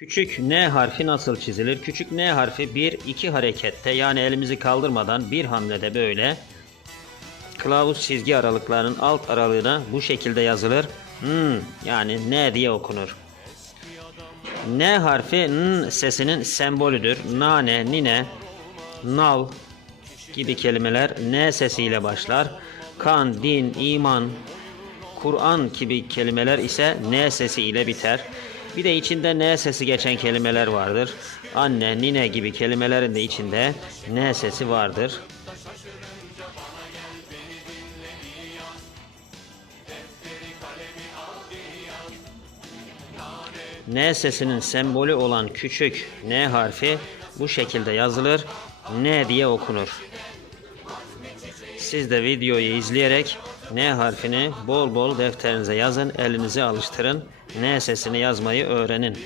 Küçük N harfi nasıl çizilir? Küçük N harfi bir iki harekette yani elimizi kaldırmadan bir hamlede böyle kılavuz çizgi aralıklarının alt aralığına bu şekilde yazılır. Hmm, yani N diye okunur. N harfi N sesinin sembolüdür. Nane, nine, nal gibi kelimeler N sesiyle başlar. Kan, din, iman, Kur'an gibi kelimeler ise N sesi ile biter. Bir de içinde N sesi geçen kelimeler vardır. Anne, nine gibi kelimelerin de içinde N sesi vardır. N sesinin sembolü olan küçük N harfi bu şekilde yazılır. N diye okunur. Siz de videoyu izleyerek N harfini bol bol defterinize yazın, elinize alıştırın. N sesini yazmayı öğrenin.